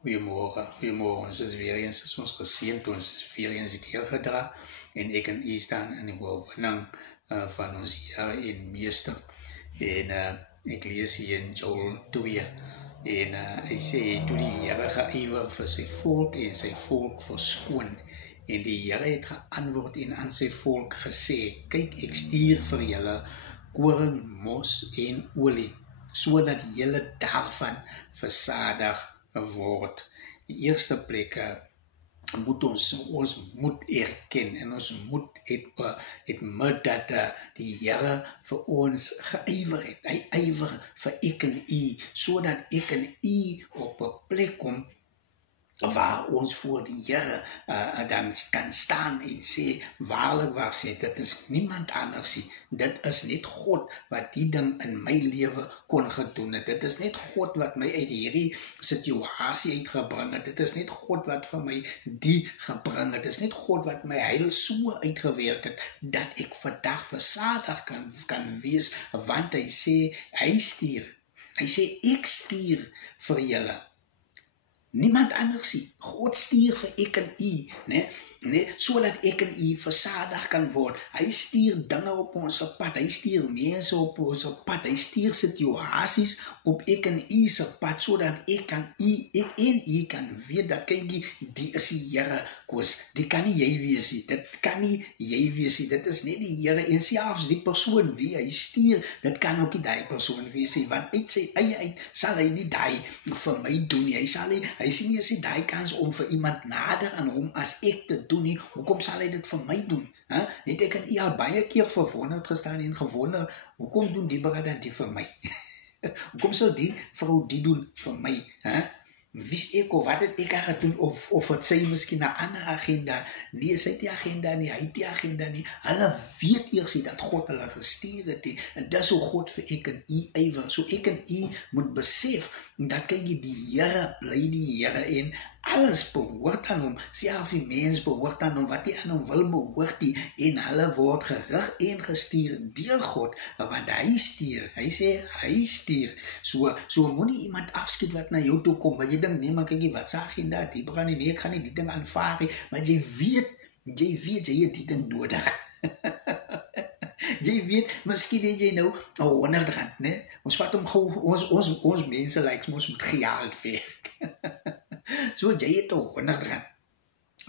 Goeiemorgen, ons is weer eens, is ons geseend, ons is weer eens die deurgedra en ek en u staan in die oorwinning van ons Here en Meester. En ek lees hier in Joel 2 en hy sê, toe die Here geëiwer vir sy volk en sy volk verskoon. En die Here het geantwoord en aan sy volk gesê, kyk, ek stuur vir julle koring, mos en olie, sodat julle daarvan versadig word. Die eerste plek moet ons moet erken en ons moet admit dat die Here vir ons geëiwer het. Hy ywer vir ek en u, sodat ek en u op 'n plek kom waar ons voor die Here dan kan staan en sê, waarlik waar sê, dit is niemand anders nie. Dit is net God wat die ding in my lewe kon gedoen het. Dit is net God wat my uit hierdie situasie uitgebring het. Dit is net God wat vir my die gebring het. Dit is net God wat my heil so uitgewerk het, dat ek vandag versadig kan wees, want hy sê, hy sê, ek stuur vir julle. Niemand anders nie. God stuur vir ek en u, sodat ek en u versadig kan word. Hy stuur dinge op ons pad, hy stuur mense op ons pad, hy stuur situasies op ek en u se pad, sodat ek en u kan weet dat, kyk, die is die Here, koos, die kan nie jy wees nie, dit kan nie jy wees nie, dit is net die Here, en selfs die persoon wie hy stuur, dit kan ook nie die persoon wees nie, want uit sy eie uit sal hy nie die vir my doen nie, hy sien nie as hy die kans om vir iemand nader aan hom as ek te doen nie, hoekom sal hy dit vir my doen? Het ek en u al baie keer verwonderd gestaan en gewonder, hoekom doen die brada dan die vir my? Hoekom sal die vrou die doen vir my? Wist ek of wat het ek gedoen, of het sy miskien 'n ander agenda? Nee, sy het die agenda nie, hy het die agenda nie. Hulle weet eers nie dat God hulle gestuur het nie, en dis hoe God vir ek en u ywer. So ek en u moet besef, dat kyk, die Here bly die Here, en alles behoort aan hom, selfs die mens behoort aan hom, wat nie aan hom wil behoort nie, en hulle word gerig en gestuur deur God, want hy stuur, hy sê, hy stuur, so moenie iemand afskiet wat na jou toe kom, maar jy dink, nee, maar kyk, wat sê agenda, die brand nie, nee, ek gaan nie die ding aanvaar nie, maar jy weet, jy het die ding nodig. Jy weet, miskien het jy nou R100, ne? Ons vat om ons mense lyk, ons moet gejaald werk. So jy het R100.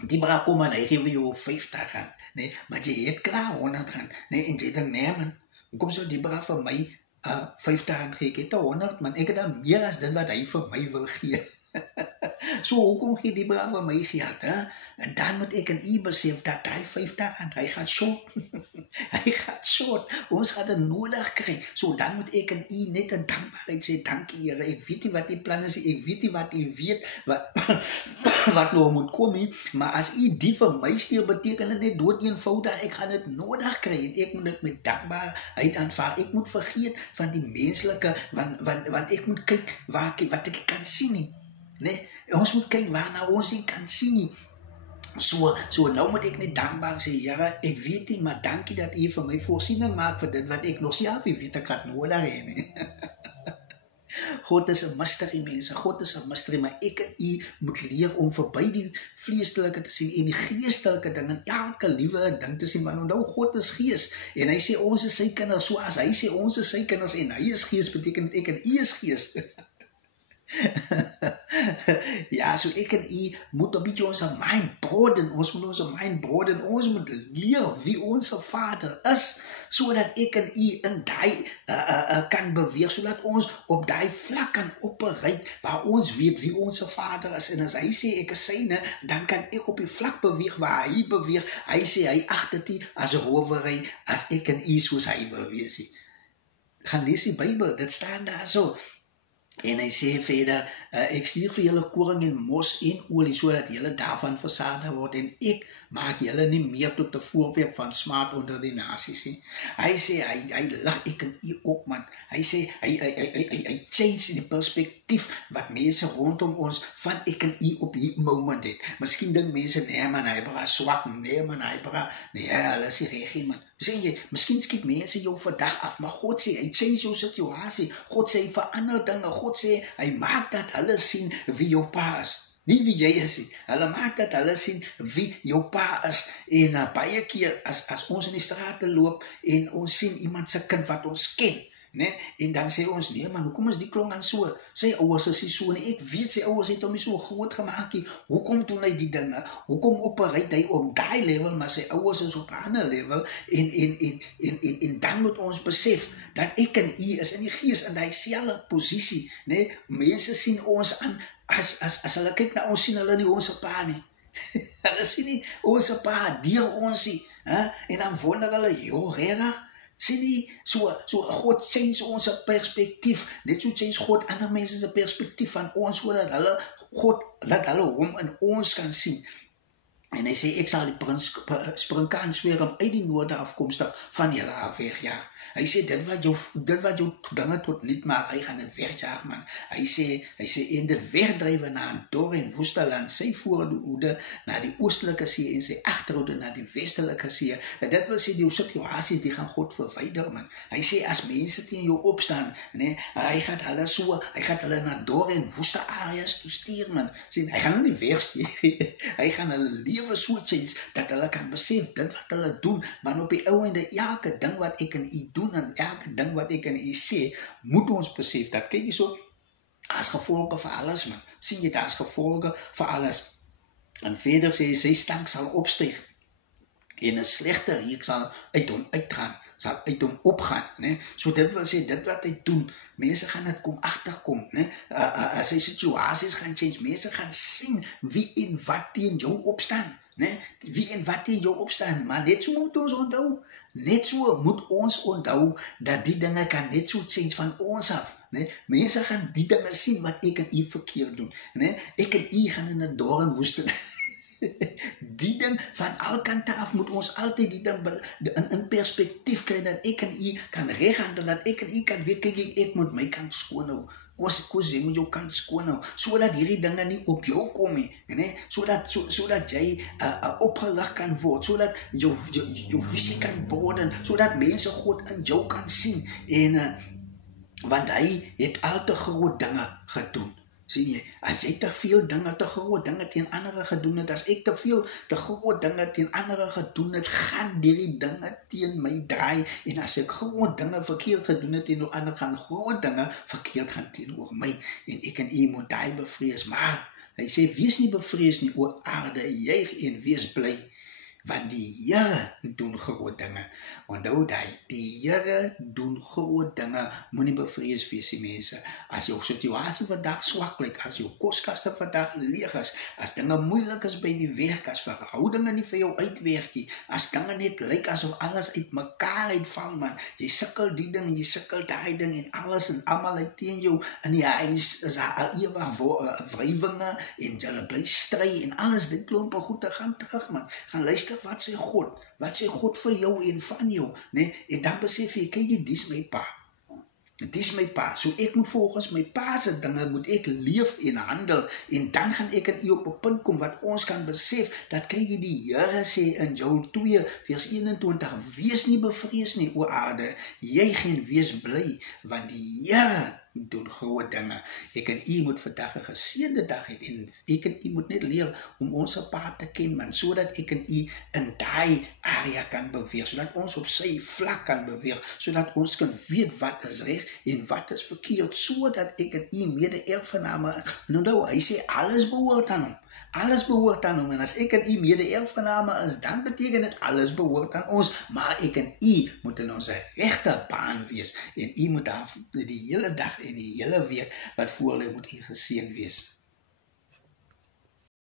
Die bra kom en hy gee vir jou R50, ne? Maar jy het klaar R100, ne? En jy dink, nee man, hoekom sou die bra vir my R50 gee? Ek het R100, man, ek het dan meer as dit wat hy vir my wil gee. So hoekom gee die bra vir my geld, en dan moet ek en u besef dat hy R50, hy gaat short. Hy gaat short, ons gaat het nodig kry, so dan moet ek en u net 'n dankbaarheid sê, dankie Here, ek weet nie wat die plan is, ek weet nie wat u weet, wat nou moet kom nie, maar as u die vir my stuur, beteken dit net dood eenvoudig, ek gaan dit nodig kry, en ek moet dit met dankbaarheid aanvaar, ek moet vergeet van die menslike, want ek moet kyk wat ek kan sien nie, nee, ons moet kyk waarna ons nie kan sien nie. So nou moet ek net dankbaar sê, Here, ek weet nie, maar dankie dat u vir my voorsiening maak vir dit wat ek nog self nie weet, ek het nodig hê nie. God is 'n mystery, mense, God is 'n mystery, maar ek en u moet leer om verby die vleestelike te sien en die geestelike ding en elke liewe ding te sien, want onthou, God is gees, en hy sê ons is sy kinders, so as hy sê ons is sy kinders en hy is gees, beteken ek en u is gees. Ja, so ek en u moet 'n bietjie ons mind broaden, ons moet leer wie ons Vader is, sodat ek en u in die kan beweeg, sodat ons op die vlak kan operate, waar ons weet wie ons Vader is, en as hy sê ek is syne, dan kan ek op die vlak beweeg, waar hy beweeg, hy sê hy ag dit nie as 'n rowery, as ek en u soos hy wil wees. Gaan lees die Bybel, dit staan daar so. En hy sê verder, ek stuur vir julle koring en mos en olie, sodat julle daarvan versadig word, en ek maak julle nie meer tot 'n voorwerp van smaad onder die nasies nie. Hy sê, hy lig ek en u op, man. Hy sê, hy change die perspektief wat mense rondom ons van ek en u op die moment het. Miskien dink mense, nee man, hy bra swak, nee man, hy bra, nee, hulle is nie reg, man. Sê jy, miskien skiet mense jou vandag af, maar God sê, hy change jou situasie, God sê, hy verander dinge, God sê, hy maak dat hulle sien wie jou pa is. Nie wie jy is nie. Hulle maak dat hulle sien wie jou pa is. En baie keer as ons in die strate loop en ons sien iemand se kind wat ons ken, né? En dan sê ons, nee man, hoekom is die klong dan so? Sy ouers is nie so nie. Ek weet sy ouers het hom nie so groot gemaak nie. Hoekom doen hy die dinge? Hoekom operate hy op daai level, maar sy ouers is op 'n ander level? En dan moet ons besef dat ek en u is in die gees in daai selfde posisie, né? Mense sien ons aan as hulle kyk na ons, sien hulle nie ons pa nie. Hulle sien nie ons pa deur ons nie. En dan wonder hulle, joh, regtig? Sien nie, so God change ons perspektief, net so change God ander mense se perspektief van ons, sodat hulle hom in ons kan sien. En hy sê, ek sal die sprinkaan swerm uit die noorde afkomstig van julle af wegjaag. Hy sê, dit wat jou dinge tot niet maak, hy gaan dit wegjaag, man. Hy sê, en dit wegdryven na 'n dor en woeste land, sy voorhoede na die oostelike see en sy agterhoede na die westelike see. En dit wil sê, die situasies, die gaan God verwyder, man. Hy sê, as mense teen jou opstaan, nee, hy gaan hulle na dor en woeste areas toe stuur, man. Sien, hy gaan hulle nie wegstuur, hy gaan hulle lewe so change, dat hulle kan besef, dit wat hulle doen, maar op die ou einde, elke ding wat ek en u doen, en elke ding wat ek en u sê, moet ons besef, dat kyk jy so, as gevolge vir alles, man, sien jy, daar is gevolge vir alles, en verder sê, sy stank sal opstyg, en 'n slegte reuk sal uit hom uitgaan, sal uit hom opgaan, né? So dit wil sê, dit wat hy doen, mense gaan dit agterkom, né? Sy situasies gaan change, mense gaan sien wie en wat teen jou opstaan, né? Wie en wat teen jou opstaan, maar net so moet ons onthou, dat die dinge kan net so change van ons af, né? Mense gaan die dinge sien wat ek en u verkeerd doen, né? Ek en u gaan in 'n dor en woeste die ding van al kante af moet ons altyd die ding in perspektief kry, dat ek en u kan reghandel, dat ek en u kan weet, kyk, ek moet my kant skoon hou. Jy moet jou kant skoon hou, sodat hierdie dinge nie op jou kom nie, né? Sodat jy opgelig kan word, sodat jou visie kan broaden, sodat mense God in jou kan sien, en want hy het al te groot dinge gedoen. Sien jy, as jy te veel dinge, te groot dinge teen ander gedoen het, as ek te groot dinge teen ander gedoen het, gaan die dinge teen my draai, en as ek groot dinge verkeerd gedoen het teenoor ander, gaan groot dinge verkeerd gaan teenoor my, en ek en u moet daai bevrees, maar hy sê, wees nie bevrees nie, o aarde, juig en wees bly, want die Here doen groot dinge. Onthou die Here doen groot dinge, moenie bevrees wees die mense. As jou situasie vandag swak lyk, as jou koskaste vandag leeg is, as dinge moeilik is by die werk, as verhoudinge nie vir jou uitwerk nie, as dinge net lyk asof alles uit mekaar uitval, man, jy sukkel die ding, jy sukkel daai ding, en alles en almal uit teen jou, in die huis is daar al ewig wrywinge, en julle bly stry, en alles, dit klompe goede, gaan terug, man, gaan luister, wat sê God vir jou en van jou, né? En dan besef jy, kyk, dis my pa. Dis my pa, so ek moet volgens my pa se dinge, moet ek leef en handel, en dan gaan ek en u op 'n punt kom, wat ons kan besef, dat kyk jy, die Here sê in Joel 2 vers 21, wees nie bevrees nie, o aarde, juig en wees bly, want die Here doen groot dinge. Ek en u moet vandag 'n geseënde dag hê, en ek en u moet net leer om ons pa te ken, man, sodat ek en u in daai area kan beweeg, sodat ons op sy vlak kan beweeg, sodat ons kan weet wat is reg en wat is verkeerd, sodat ek en u mede-erfgename, en onthou, hy sê alles behoort aan hom. Alles behoort aan hom, en as ek en u mede-erfgename is, dan beteken dit alles behoort aan ons, maar ek en u moet in ons regte baan wees, en u moet daar die hele dag en die hele week wat voor lê, moet u geseën wees.